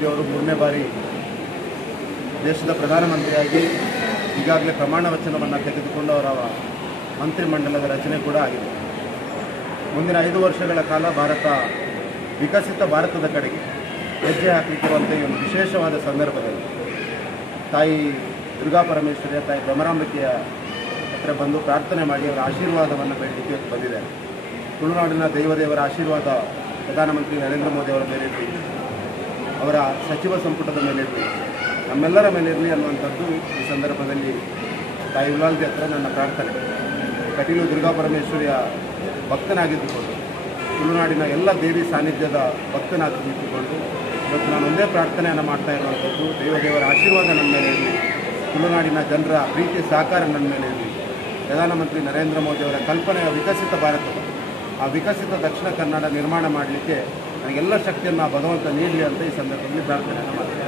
ಮೋದಿ ಅವರು 3ನೇ ಬಾರಿ ದೇಶದ ಪ್ರಧಾನಮಂತ್ರಿಯಾಗಿ ಈಗಾಗಲೇ ಪ್ರಮಾಣ ವಚನವನ್ನು ತೆಗೆದುಕೊಂಡು ಅವರ ಮಂತ್ರಿಮಂಡಲದ ರಚನೆ ಕೂಡ ಆಗಿದೆ. ಮುಂದಿನ 5 ವರ್ಷಗಳ ಕಾಲ ಭಾರತ ವಿಕಸಿತ ಭಾರತದ ಕಡೆಗೆ ಹೆಜ್ಜೆ ಹಾಕಲಿಕ್ಕಿರುವಂಥ ಈ ಒಂದು ವಿಶೇಷವಾದ ಸಂದರ್ಭದಲ್ಲಿ ತಾಯಿ ದುರ್ಗಾ ಪರಮೇಶ್ವರಿಯ ತಾಯಿ ಭ್ರಮರಾಂಬಿಕೆಯ ಹತ್ರ ಬಂದು ಪ್ರಾರ್ಥನೆ ಮಾಡಿ ಅವರ ಆಶೀರ್ವಾದವನ್ನು ಬೇಡಲಿಕ್ಕೆ ಬಂದಿದ್ದಾರೆ. ತುಳುನಾಡಿನ ದೇವರ ಆಶೀರ್ವಾದ ಪ್ರಧಾನಮಂತ್ರಿ ನರೇಂದ್ರ ಮೋದಿ ಅವರ ಮೇಲಿರಲಿ, ಅವರ ಸಚಿವ ಸಂಪುಟದ ಮೇಲಿರಲಿ, ನಮ್ಮೆಲ್ಲರ ಮೇಲಿರಲಿ ಅನ್ನುವಂಥದ್ದು ಈ ಸಂದರ್ಭದಲ್ಲಿ ತಾಯಿ ಉಲಾಲ್ದಿ ಹತ್ರ ನನ್ನ ಪ್ರಾರ್ಥನೆ. ಕಟೀಲು ದುರ್ಗಾ ಪರಮೇಶ್ವರಿಯ ಭಕ್ತನಾಗಿದ್ದುಕೊಂಡು ತುಳುನಾಡಿನ ಎಲ್ಲ ದೇವಿ ಸಾನ್ನಿಧ್ಯದ ಭಕ್ತನಾಗಿದ್ದುಕೊಂಡು ಇವತ್ತು ನಾನು ಒಂದೇ ಪ್ರಾರ್ಥನೆಯನ್ನು ಮಾಡ್ತಾ ಇರುವಂಥದ್ದು, ದೇವರ ಆಶೀರ್ವಾದ ನನ್ನ ಮೇಲೆ ಇರಲಿ, ತುಳುನಾಡಿನ ಜನರ ಪ್ರೀತಿ ಸಹಕಾರ ನನ್ನ ಮೇಲೆ ಇರಲಿ. ಪ್ರಧಾನಮಂತ್ರಿ ನರೇಂದ್ರ ಮೋದಿ ಅವರ ಕಲ್ಪನೆಯ ವಿಕಸಿತ ಭಾರತದ ಆ ವಿಕಸಿತ ದಕ್ಷಿಣ ಕನ್ನಡ ನಿರ್ಮಾಣ ಮಾಡಲಿಕ್ಕೆ ನನಗೆಲ್ಲ ಶಕ್ತಿಯನ್ನು ಭಗವಂತ ನೀಡಲಿ ಅಂತ ಈ ಸಂದರ್ಭದಲ್ಲಿ ಪ್ರಾರ್ಥನೆಯನ್ನು ಮಾಡ್ತೀನಿ.